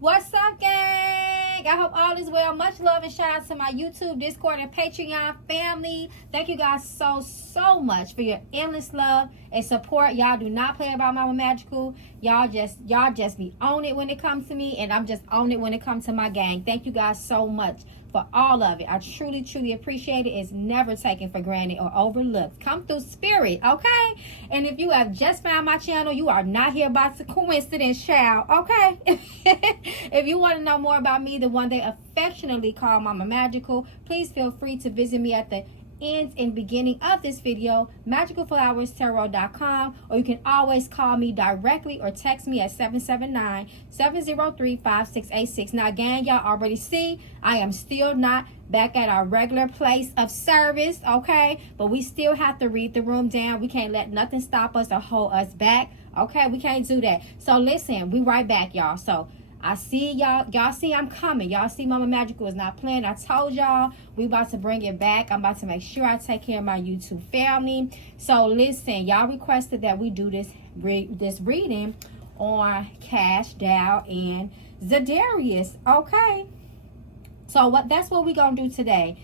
What's up, gang? I hope all is well. Much love and shout out to my YouTube, Discord, and Patreon family. Thank you guys so much for your endless love and support. Y'all do not play about Mama Magical. Y'all just be on it when it comes to me, and I'm just on it when it comes to my gang. Thank you guys so much for all of it. I truly appreciate it. It's never taken for granted or overlooked. Come through spirit, okay? And if you have just found my channel, you are not here by coincidence, child, okay? If you want to know more about me, the one they affectionately call Mama Magical, please feel free to visit me at the end and beginning of this video, magicalflowerstarot.com, or you can always call me directly or text me at 779-703-5686. Now again, y'all already see I am still not back at our regular place of service, okay? But we still have to read the room down. We can't let nothing stop us or hold us back, okay? We can't do that. So listen, we right back, y'all. So I see y'all see I'm coming. Y'all see Mama Magical is not playing. I told y'all we about to bring it back. I'm about to make sure I take care of my YouTube family. So listen, y'all requested that we do this reading on Kashdoll and Zidarius, okay? So that's what we gonna do today.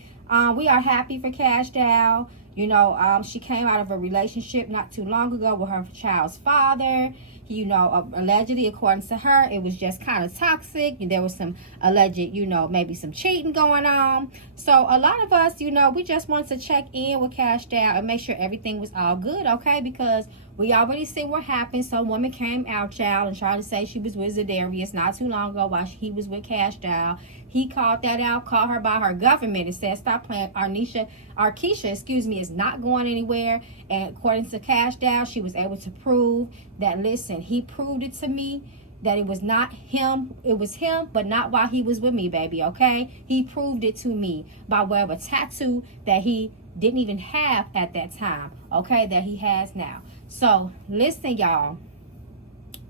We are happy for Kashdoll. You know, she came out of a relationship not too long ago with her child's father. You know, allegedly, according to her, it was just kind of toxic. There was some alleged, you know, maybe some cheating going on. So a lot of us, you know, we just want to check in with Kashdoll and make sure everything was all good, okay? Because we already see what happened. Some woman came out, child, and tried to say she was with Zidarius not too long ago while he was with Kashdoll. He called that out, called her by her government, and said, stop playing. Arkisha, excuse me, is not going anywhere. And according to Kashdoll, she was able to prove that, listen, he proved it to me that it was not him. It was him, but not while he was with me, baby, okay? He proved it to me by way of a tattoo that he didn't even have at that time, okay, that he has now. So, listen, y'all.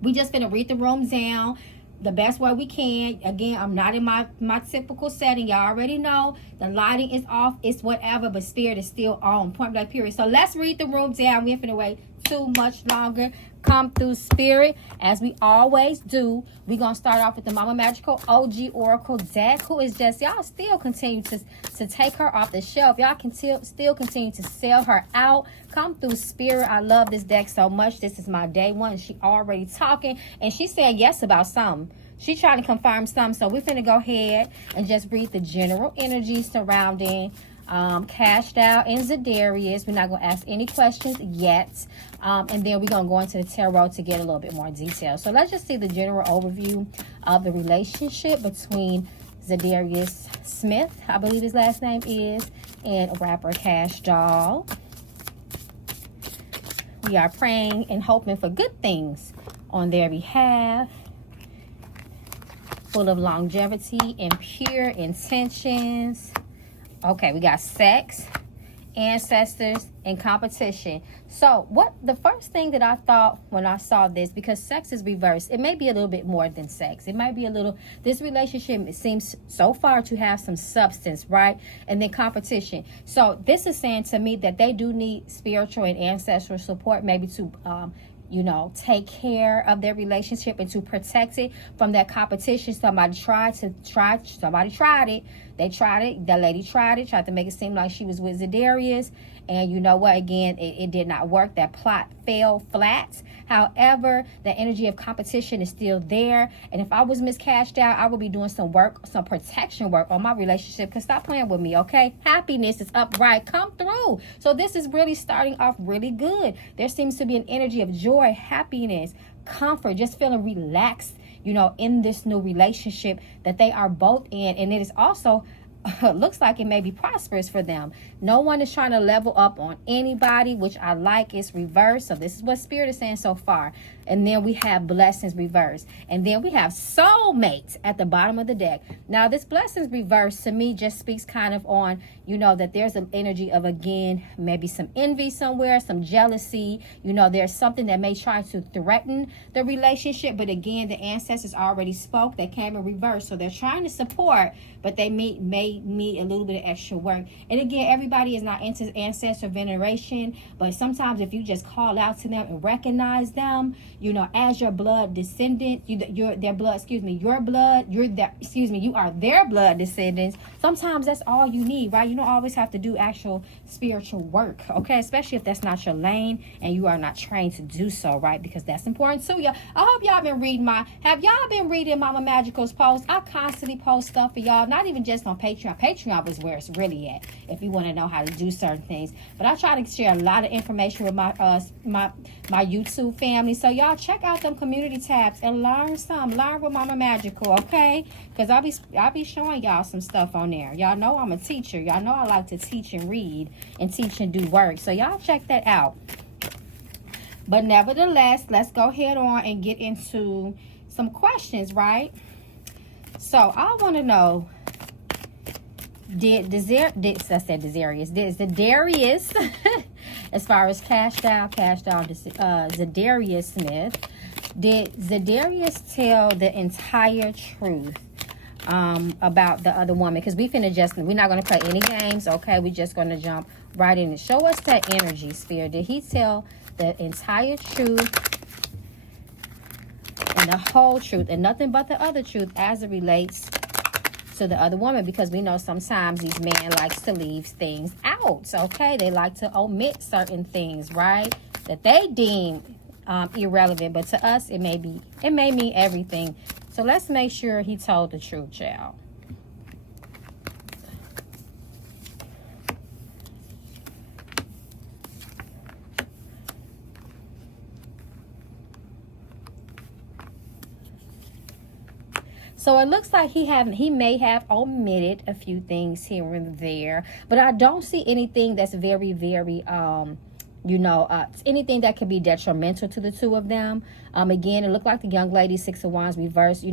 We just finna read the room down the best way we can. Again, I'm not in my typical setting. Y'all already know the lighting is off. It's whatever, but spirit is still on. Point blank period. So let's read the room down. We ain't finna wait too much longer. Come through spirit as we always do. We're gonna start off with the Mama Magical OG Oracle deck, who is just, y'all still continue to take her off the shelf. Y'all can still continue to sell her out. Come through spirit. I love this deck so much. This is my day one. She already talking, and she said yes about something. She trying to confirm something. So we're finna go ahead and just read the general energy surrounding Kashdoll and Zidarius. We're not going to ask any questions yet. And then we're going to go into the tarot to get a little bit more detail. So let's just see the general overview of the relationship between Zidarius Smith, I believe his last name is, and rapper Kashdoll. We are praying and hoping for good things on their behalf, full of longevity and pure intentions. Okay, we got sex, ancestors, and competition. So what the first thing that I thought when I saw this, because sex is reversed, it may be a little bit more than sex. It might be a little, this relationship, it seems so far to have some substance, right? And then competition. So this is saying to me that they do need spiritual and ancestral support, maybe to you know, take care of their relationship and to protect it from that competition. Somebody tried it. They tried it. The lady tried to make it seem like she was with Zidarius. And you know what? Again, it did not work. That plot fell flat. However, the energy of competition is still there. And if I was Miss Kashdoll, I would be doing some work, some protection work on my relationship. Because stop playing with me, okay? Happiness is upright. Come through. So this is really starting off really good. There seems to be an energy of joy, happiness, comfort, just feeling relaxed, you know, in this new relationship that they are both in. And it is also looks like it may be prosperous for them. No one is trying to level up on anybody, which I like. Is reversed. So this is what spirit is saying so far. And then we have blessings reversed. And then we have soulmates at the bottom of the deck. Now this blessings reversed to me just speaks kind of on, you know, that there's an energy of, again, maybe some envy somewhere, some jealousy. You know, there's something that may try to threaten the relationship. But again, the ancestors already spoke. They came in reverse. So they're trying to support, but they may need a little bit of extra work. And again, everybody is not into ancestor veneration. But sometimes if you just call out to them and recognize them, you know, as your blood descendant, you're their blood, excuse me, your blood, you're their, excuse me, you are their blood descendants. Sometimes that's all you need, right? You don't always have to do actual spiritual work, okay? Especially if that's not your lane and you are not trained to do so, right? Because that's important too, y'all. I hope y'all been reading have y'all been reading Mama Magical's posts? I constantly post stuff for y'all, not even just on Patreon. Patreon is where it's really at if you want to know how to do certain things. But I try to share a lot of information with my YouTube family. So y'all check out them community tabs and learn with Mama Magical, okay? Because I'll be showing y'all some stuff on there. Y'all know I'm a teacher. Y'all know I like to teach and read and teach and do work. So y'all check that out. But nevertheless, let's go ahead on and get into some questions, right? So I want to know, did Zidarius, as far as Kashdoll, Zidarius Smith, did Zidarius tell the entire truth about the other woman? Because we're not going to play any games, okay? We're just going to jump right in and show us that energy, Spirit. Did he tell the entire truth and the whole truth and nothing but the other truth as it relates to the other woman? Because we know sometimes these men likes to leave things out, okay? They like to omit certain things, right, that they deem irrelevant, but to us it may mean everything. So let's make sure he told the truth, child. So it looks like he may have omitted a few things here and there, but I don't see anything that's very, very, anything that could be detrimental to the two of them. Again, it looked like the young lady, Six of Wands reversed.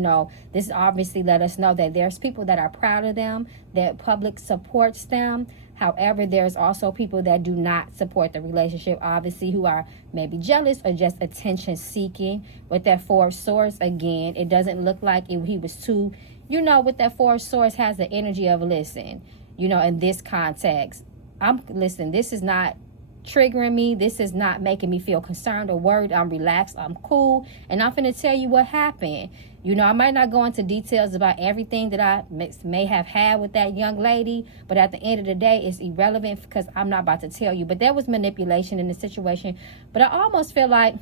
This obviously let us know that there's people that are proud of them, that public supports them. However, there's also people that do not support the relationship, obviously, who are maybe jealous or just attention seeking. With that Four of Swords, again, it doesn't look like he was too, with that Four of Swords has the energy of, listen, in this context, this is not triggering me. This is not making me feel concerned or worried. I'm relaxed. I'm cool. And I'm finna tell you what happened. I might not go into details about everything that I may have had with that young lady, but at the end of the day, it's irrelevant because I'm not about to tell you. But there was manipulation in the situation. But I almost feel like,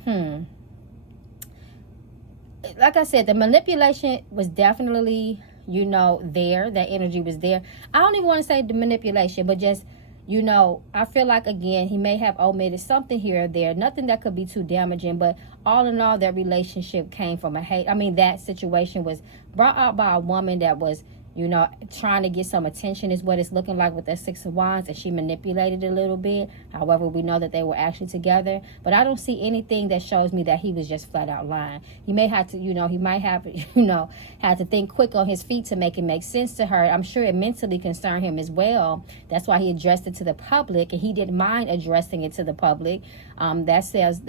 like I said, the manipulation was definitely, there. That energy was there. I don't even want to say the manipulation, but just, I feel like, again, he may have omitted something here or there. Nothing that could be too damaging, but all in all, that relationship came from that situation was brought out by a woman that was, trying to get some attention, is what it's looking like with that Six of Wands, and she manipulated a little bit. However, we know that they were actually together, but I don't see anything that shows me that he was just flat out lying. He may have to, he might have, had to think quick on his feet to make it make sense to her. I'm sure it mentally concerned him as well. That's why he addressed it to the public, and he didn't mind addressing it to the public. That says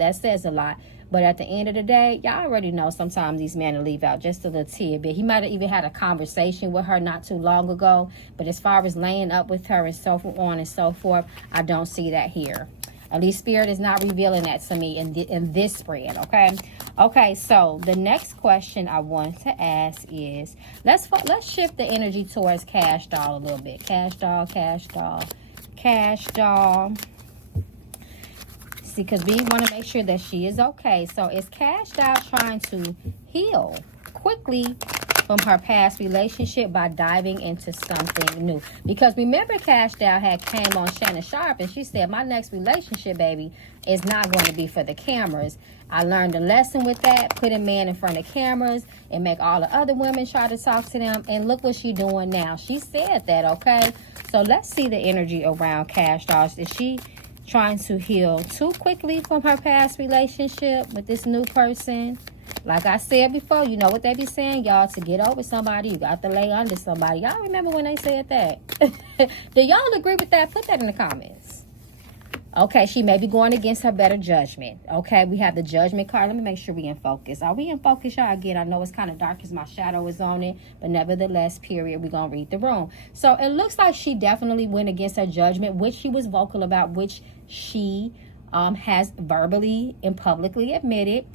a lot. But at the end of the day, y'all already know sometimes these men will leave out just a little tidbit. He might have even had a conversation with her not too long ago. But as far as laying up with her and so on and so forth, I don't see that here. At least Spirit is not revealing that to me in this spread, okay? Okay, so the next question I want to ask is, let's shift the energy towards Kashdoll a little bit. Kashdoll. Because we want to make sure that she is okay. So is Kashdoll trying to heal quickly from her past relationship by diving into something new? Because remember, Kashdoll had came on Shannon Sharp and she said, my next relationship, baby, is not going to be for the cameras. I learned a lesson with that. Put a man in front of cameras and make all the other women try to talk to them. And look what she's doing now. She said that, okay? So let's see the energy around Kashdoll. Is she trying to heal too quickly from her past relationship with this new person? Like I said before, you know what they be saying, y'all, to get over somebody, you got to lay under somebody. Y'all remember when they said that? Do y'all agree with that? Put that in the comments. Okay, she may be going against her better judgment. Okay, we have the Judgment card. Let me make sure we in focus. Are we in focus, y'all? Again, I know it's kind of dark because my shadow is on it, but nevertheless, period, we're going to read the room. So it looks like she definitely went against her judgment, which she was vocal about, which she has verbally and publicly admitted.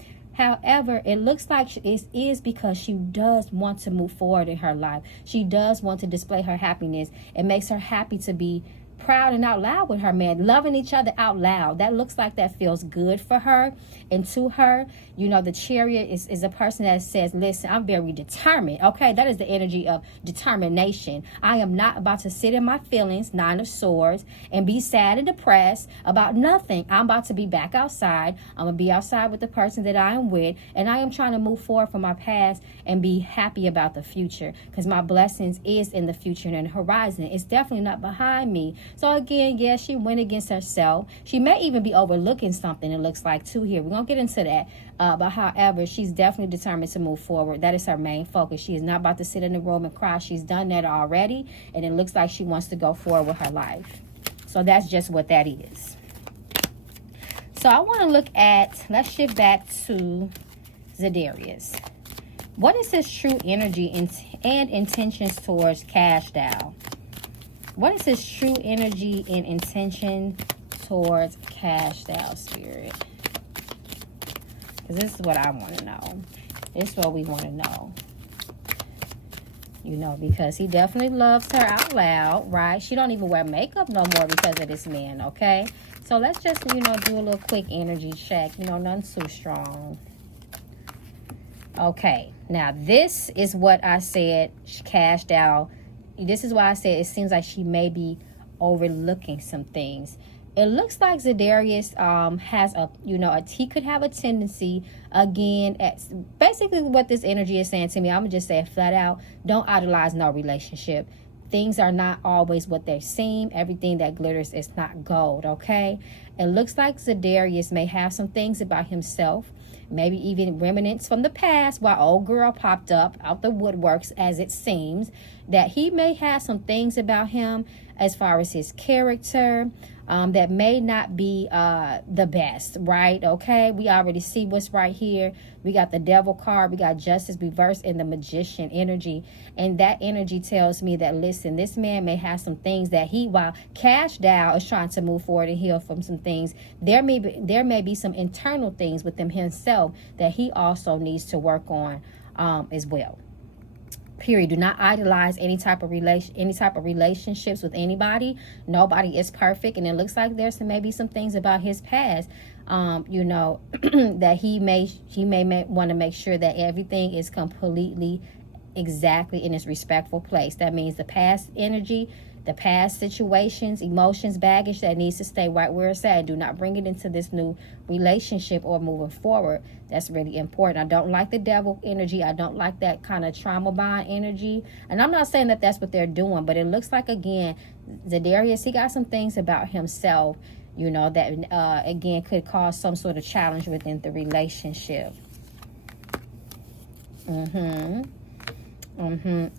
However, it looks like it is because she does want to move forward in her life. She does want to display her happiness. It makes her happy to be proud and out loud with her man, loving each other out loud. That looks like that feels good for her and to her. You know, the Chariot is a person that says, listen, I'm very determined. Okay, that is the energy of determination. I am not about to sit in my feelings, Nine of Swords, and be sad and depressed about nothing. I'm about to be back outside. I'm going to be outside with the person that I am with, and I am trying to move forward from my past and be happy about the future, because my blessings is in the future and the horizon. It's definitely not behind me. So again, yes, she went against herself. She may even be overlooking something, it looks like, too, here. We're going to get into that. But however, she's definitely determined to move forward. That is her main focus. She is not about to sit in the room and cry. She's done that already. And it looks like she wants to go forward with her life. So that's just what that is. So I want to look at, let's shift back to Zidarius. What is his true energy and intentions towards Kashdoll? What is his true energy and intention towards Kashdoll, Spirit? Because this is what I want to know. This is what we want to know. You know, because he definitely loves her out loud, right? She don't even wear makeup no more because of this man, okay? So let's just, you know, do a little quick energy check. You know, nothing too strong. Okay, now this is what I said, Kashdoll. This is why I said it seems like she may be overlooking some things. It looks like Zidarius has he could have a tendency, again, at basically what this energy is saying to me. I'm going to just say it flat out. Don't idolize no relationship. Things are not always what they seem. Everything that glitters is not gold, okay? It looks like Zidarius may have some things about himself, maybe even remnants from the past, while old girl popped up out the woodworks, as it seems, that he may have some things about him as far as his character that may not be the best, right? Okay, we already see what's right here. We got the Devil card, we got Justice reversed in the Magician energy, and that energy tells me that, listen, this man may have some things that while Kashdoll is trying to move forward and heal from some things, there may be some internal things within himself that he also needs to work on as well. Period. Do not idolize any type of relationships with anybody. Nobody is perfect, and it looks like there's maybe some things about his past, you know, that he may want to make sure that everything is completely exactly in its respectful place. That means the past energy, the past situations, emotions, baggage that needs to stay right where it's at. Do not bring it into this new relationship or moving forward. That's really important. I don't like the Devil energy. I don't like that kind of trauma bond energy. And I'm not saying that that's what they're doing, but it looks like, again, Zidarius, he got some things about himself, you know, that, again, could cause some sort of challenge within the relationship.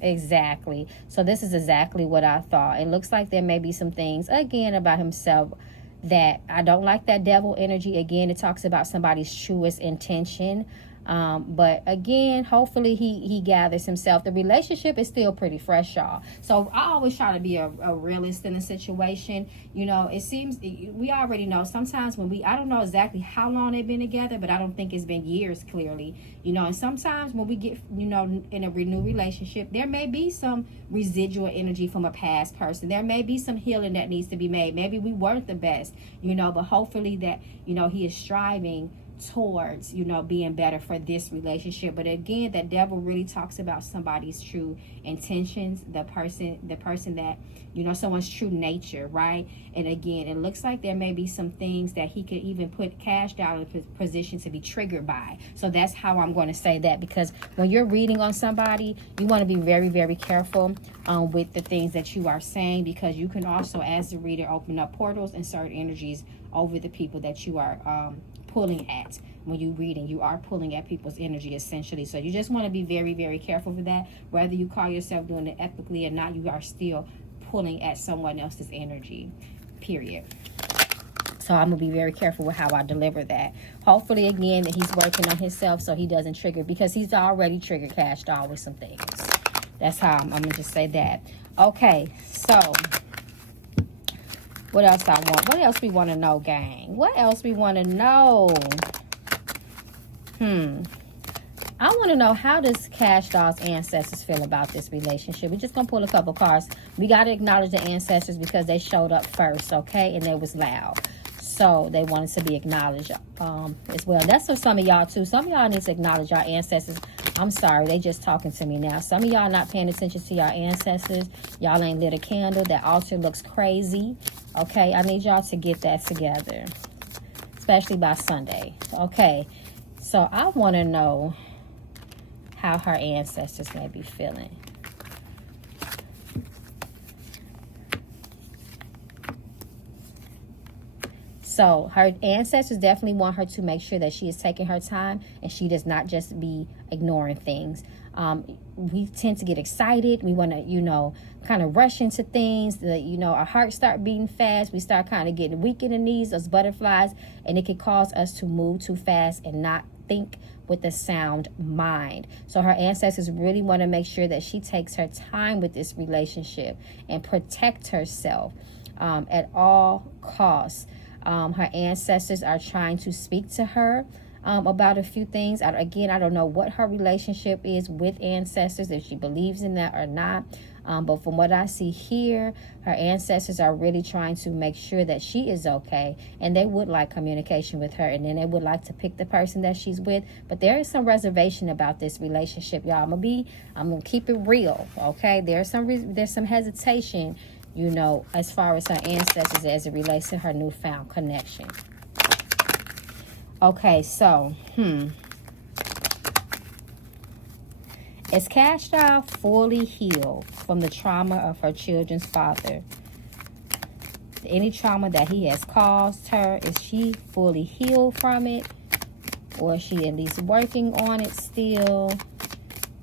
Exactly. So this is exactly what I thought. It looks like there may be some things, again, about himself that I don't like. That Devil energy. Again, it talks about somebody's truest intention. But again, hopefully he gathers himself. The relationship is still pretty fresh, y'all. So I always try to be a realist in a situation. You know, it seems we already know sometimes when I don't know exactly how long they've been together, but I don't think it's been years, clearly. You know, and sometimes when we get, you know, in a new relationship, there may be some residual energy from a past person. There may be some healing that needs to be made. Maybe we weren't the best, you know, but hopefully that, you know, he is striving towards, you know, being better for this relationship. But again, that Devil really talks about somebody's true intentions, the person that, you know, someone's true nature, right? And again, it looks like there may be some things that he could even put Kashdoll in a position to be triggered by. So that's how I'm going to say that, because when you're reading on somebody, you want to be very, very careful with the things that you are saying, because you can also, as the reader, open up portals and certain energies over the people that you are pulling at. When you're reading, you are pulling at people's energy, essentially. So you just want to be very, very careful with that. Whether you call yourself doing it ethically or not, you are still pulling at someone else's energy, period. So I'm going to be very careful with how I deliver that. Hopefully, again, that he's working on himself so he doesn't trigger, because he's already triggered Kashdoll with some things. That's how I'm going to just say that. Okay, so what else I want? What else we want to know, gang? What else we want to know? I want to know, how does Kashdoll's ancestors feel about this relationship? We're just going to pull a couple cards. We got to acknowledge the ancestors because they showed up first, okay? And they was loud. So they wanted to be acknowledged as well. That's for some of y'all too. Some of y'all need to acknowledge your ancestors. I'm sorry, they just talking to me now. Some of y'all not paying attention to your ancestors. Y'all ain't lit a candle. That altar looks crazy. Okay, I need y'all to get that together. Especially by Sunday. Okay, so I want to know how her ancestors may be feeling. So her ancestors definitely want her to make sure that she is taking her time and she does not just be ignoring things. We tend to get excited. We want to, kind of rush into things. Our hearts start beating fast. We start kind of getting weak in the knees, those butterflies, and it can cause us to move too fast and not think with a sound mind. So her ancestors really want to make sure that she takes her time with this relationship and protect herself at all costs. Her ancestors are trying to speak to her about a few things. I don't know what her relationship is with ancestors, if she believes in that or not. But from what I see here, her ancestors are really trying to make sure that she is okay. And they would like communication with her. And then they would like to pick the person that she's with. But there is some reservation about this relationship, y'all. I'm going to keep it real, okay? There's some hesitation, as far as her ancestors as it relates to her newfound connection. Okay, so, is Kashdoll fully healed from the trauma of her children's father? Any trauma that he has caused her, is she fully healed from it? Or is she at least working on it still?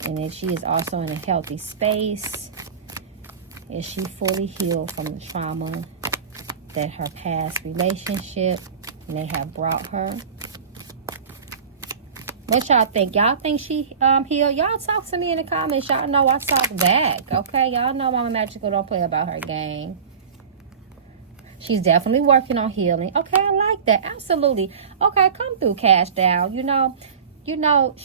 And if she is also in a healthy space, is she fully healed from the trauma that her past relationship may have brought her? What y'all think? Y'all think she healed? Y'all talk to me in the comments. Y'all know I talk back, okay? Y'all know Mama Magical don't play about her game. She's definitely working on healing. Okay, I like that. Absolutely. Okay, come through, Kashdoll.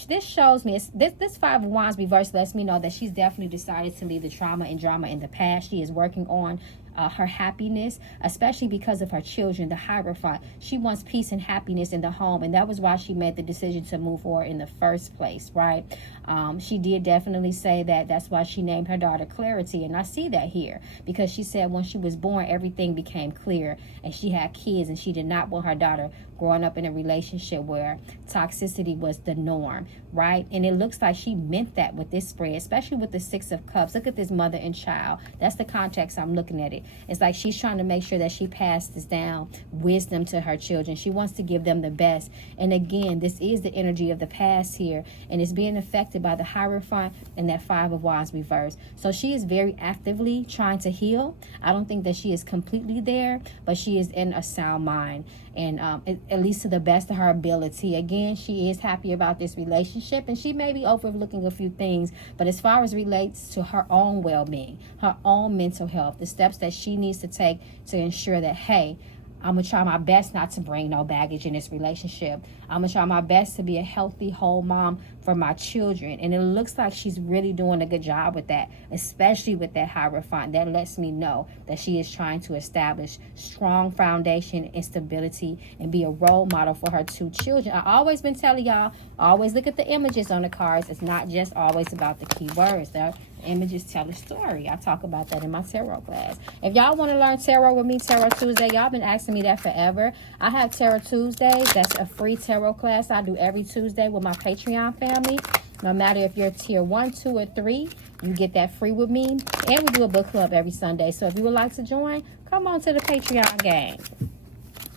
This shows me, this Five of Wands reverse lets me know that she's definitely decided to leave the trauma and drama in the past. She is working on her happiness, especially because of her children, the Hierophant. She wants peace and happiness in the home, and that was why she made the decision to move forward in the first place, right? She did definitely say that. That's why she named her daughter Clarity, and I see that here, because she said when she was born, everything became clear, and she had kids, and she did not want her daughter growing up in a relationship where toxicity was the norm, right? And it looks like she meant that with this spread, especially with the Six of Cups. Look at this mother and child. That's the context I'm looking at it. It's like she's trying to make sure that she passes down wisdom to her children. She wants to give them the best. And again, this is the energy of the past here, and it's being affected by the Hierophant and that Five of Wands reverse. So she is very actively trying to heal. I don't think that she is completely there, but she is in a sound mind, and at least to the best of her ability. Again, she is happy about this relationship, and she may be overlooking a few things, but as far as relates to her own well-being, her own mental health, the steps that she needs to take to ensure that, hey, I'm going to try my best not to bring no baggage in this relationship. I'm going to try my best to be a healthy, whole mom for my children. And it looks like she's really doing a good job with that, especially with that Hierophant. That lets me know that she is trying to establish strong foundation and stability and be a role model for her two children. I've always been telling y'all, always look at the images on the cards. It's not just always about the key words. The images tell a story. I talk about that in my tarot class. If y'all want to learn tarot with me, Tarot Tuesday, y'all been asking me that forever. I have Tarot Tuesdays. That's a free tarot class I do every Tuesday with my Patreon family. No matter if you're tier 1, 2, or 3, you get that free with me. And we do a book club every Sunday. So if you would like to join, come on to the Patreon gang.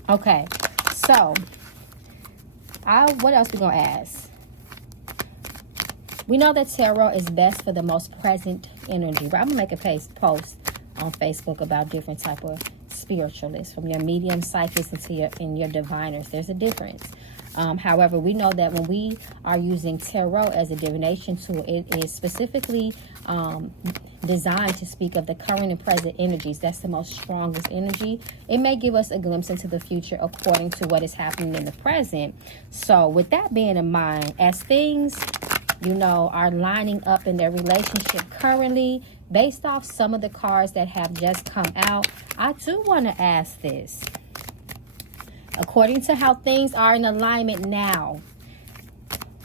Okay, so what else we gonna ask? We know that tarot is best for the most present energy. Right? I'm going to make a post on Facebook about different type of spiritualists, from your medium psychics into your diviners. There's a difference. However, we know that when we are using tarot as a divination tool, it is specifically designed to speak of the current and present energies. That's the most strongest energy. It may give us a glimpse into the future according to what is happening in the present. So with that being in mind, as things, you know, are lining up in their relationship currently, based off some of the cards that have just come out, I do want to ask this. According to how things are in alignment now,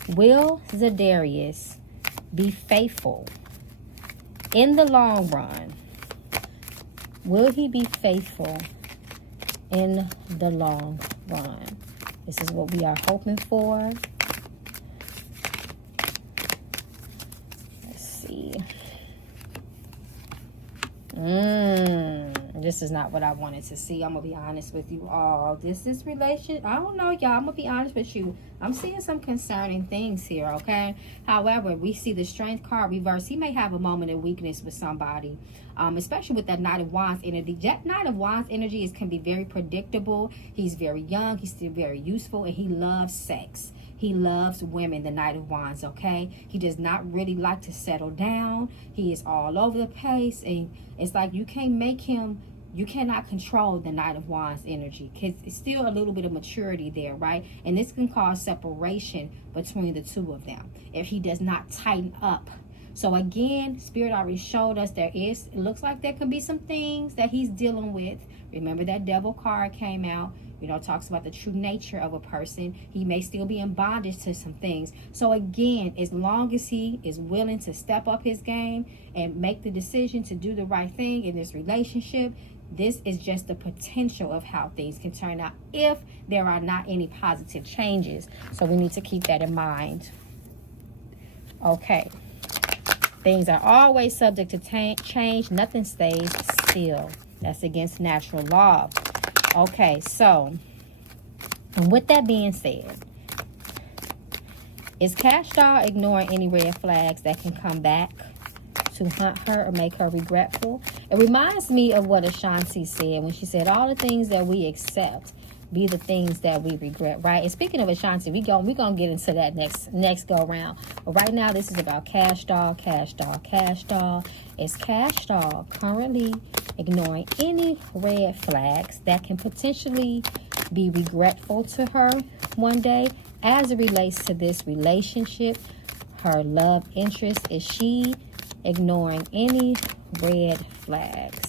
will Zidarius be faithful in the long run? Will he be faithful in the long run? This is what we are hoping for. Let's see. This is not what I wanted to see. I'm gonna be honest with you all. This is relation. I don't know, y'all. I'm gonna be honest with you. I'm seeing some concerning things here, okay? However, we see the Strength card reverse. He may have a moment of weakness with somebody, especially with that Knight of Wands energy. That Knight of Wands energy can be very predictable. He's very young. He's still very useful, and he loves sex. He loves women, the Knight of Wands, okay? He does not really like to settle down. He is all over the place, and it's like you can't make him, you cannot control the Knight of Wands energy, because it's still a little bit of maturity there, right? And this can cause separation between the two of them if he does not tighten up. So again, Spirit already showed us it looks like there could be some things that he's dealing with. Remember that Devil card came out. You know, talks about the true nature of a person. He may still be in bondage to some things. So again, as long as he is willing to step up his game and make the decision to do the right thing in this relationship, this is just the potential of how things can turn out if there are not any positive changes. So we need to keep that in mind. Okay. Things are always subject to change. Nothing stays still. That's against natural law. Okay, so, and with that being said, is Kashdoll ignoring any red flags that can come back to hunt her or make her regretful? It reminds me of what Ashanti said when she said, all the things that we accept be the things that we regret, right? And speaking of Ashanti, we're gonna get into that next go round. But right now, this is about Kashdoll. Is Kashdoll currently ignoring any red flags that can potentially be regretful to her one day as it relates to this relationship, her love interest? Is she ignoring any red flags?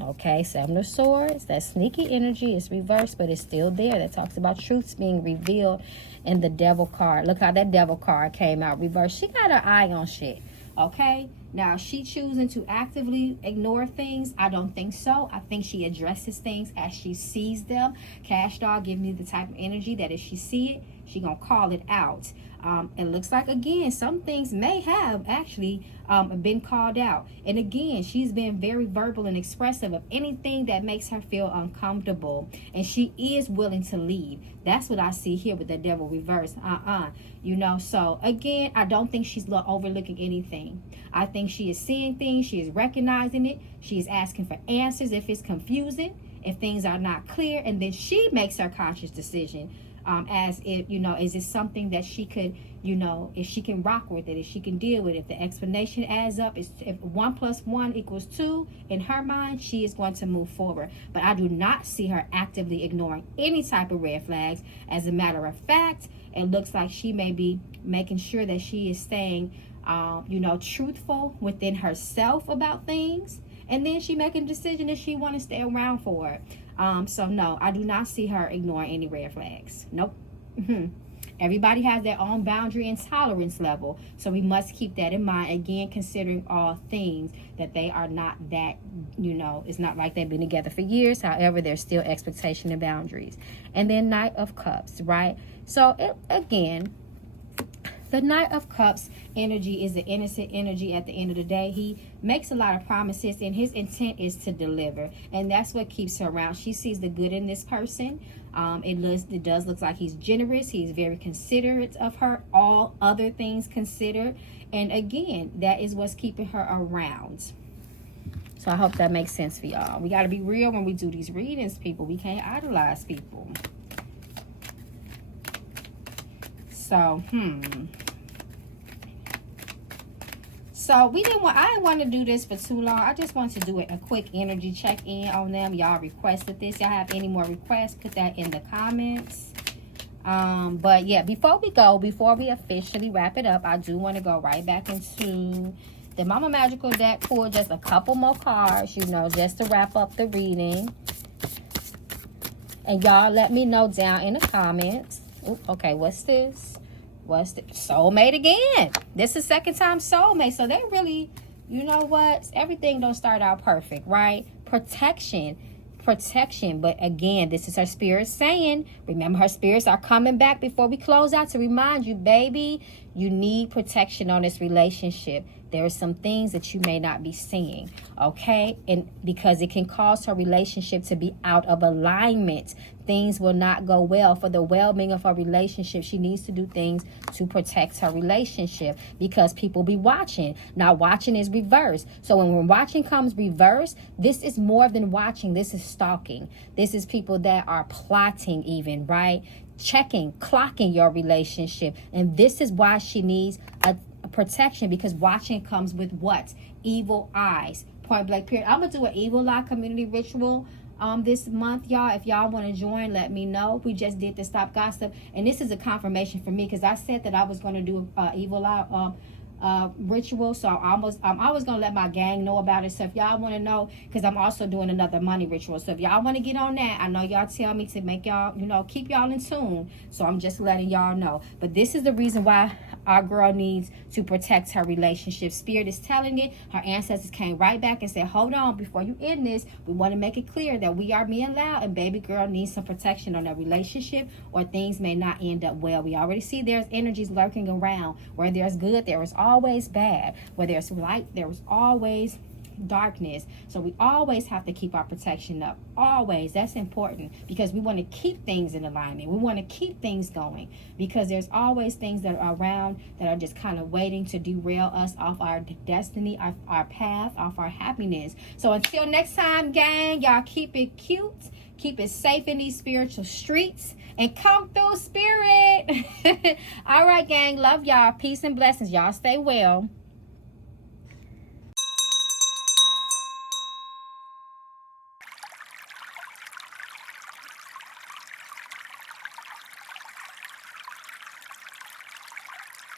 Okay, Seven of Swords. That sneaky energy is reversed, but it's still there. That talks about truths being revealed in the Devil card. Look how that Devil card came out reversed. She got her eye on shit. Okay? Now, she choosing to actively ignore things? I don't think so. I think she addresses things as she sees them. Kashdoll give me the type of energy that if she see it, she gonna call it out. It looks like, again, some things may have actually been called out. And again, she's been very verbal and expressive of anything that makes her feel uncomfortable. And she is willing to leave. That's what I see here with the Devil reverse. You know, so again, I don't think she's overlooking anything. I think she is seeing things. She is recognizing it. She is asking for answers if it's confusing, if things are not clear. And then she makes her conscious decision. As if, you know, is it something that she could, you know, if she can rock with it, if she can deal with it, if the explanation adds up, if 1 + 1 = 2, in her mind, she is going to move forward. But I do not see her actively ignoring any type of red flags. As a matter of fact, it looks like she may be making sure that she is staying, you know, truthful within herself about things. And then she making a decision if she want to stay around for it. So no, I do not see her ignoring any red flags. Nope. Everybody has their own boundary and tolerance level. So we must keep that in mind. Again, considering all things, that they are not that, you know, it's not like they've been together for years. However, there's still expectation and boundaries. And then Knight of Cups, right? So again, the Knight of Cups energy is the innocent energy at the end of the day. He makes a lot of promises and his intent is to deliver. And that's what keeps her around. She sees the good in this person. It does look like he's generous. He's very considerate of her, all other things considered. And again, that is what's keeping her around. So I hope that makes sense for y'all. We got to be real when we do these readings, people. We can't idolize people. So, So I didn't want to do this for too long. I just want to do a quick energy check-in on them. Y'all requested this. Y'all have any more requests, put that in the comments. But yeah, before we officially wrap it up, I do want to go right back into the Mama Magical deck, pull just a couple more cards, you know, just to wrap up the reading. And y'all let me know down in the comments. Ooh, okay, what's this? What's the soulmate again? This is second time soulmate. So they really, you know what? Everything don't start out perfect, right? Protection. But again, this is her spirit saying, remember, her spirits are coming back before we close out to remind you, baby, you need protection on this relationship. There are some things that you may not be seeing, okay? And because it can cause her relationship to be out of alignment. Things will not go well. For the well-being of her relationship, she needs to do things to protect her relationship because people be watching. Now, watching is reverse. So when watching comes reverse, this is more than watching. This is stalking. This is people that are plotting even, right? Checking, clocking your relationship. And this is why she needs a protection, because watching comes with what? Evil eyes. Point blank period. I'm going to do an evil eye community ritual this month, y'all. If y'all want to join, let me know. We just did the Stop Gossip, and this is a confirmation for me because I said that I was going to do evil eye ritual, so I was gonna let my gang know about it. So if y'all want to know, because I'm also doing another money ritual, so if y'all want to get on that, I know y'all tell me to make y'all, you know, keep y'all in tune, so I'm just letting y'all know. But this is the reason why our girl needs to protect her relationship. Spirit is telling it. Her ancestors came right back and said, hold on, before you end this, we want to make it clear that we are being loud and baby girl needs some protection on that relationship, or things may not end up well. We already see there's energies lurking around. Where there's good, there is always bad. Where there's light, there is always darkness. So we always have to keep our protection up. Always. That's important because we want to keep things in alignment. We want to keep things going because there's always things that are around that are just kind of waiting to derail us off our destiny, our path, off our happiness. So until next time, gang, y'all keep it cute. Keep it safe in these spiritual streets and come through, spirit. All right, gang. Love y'all. Peace and blessings. Y'all stay well.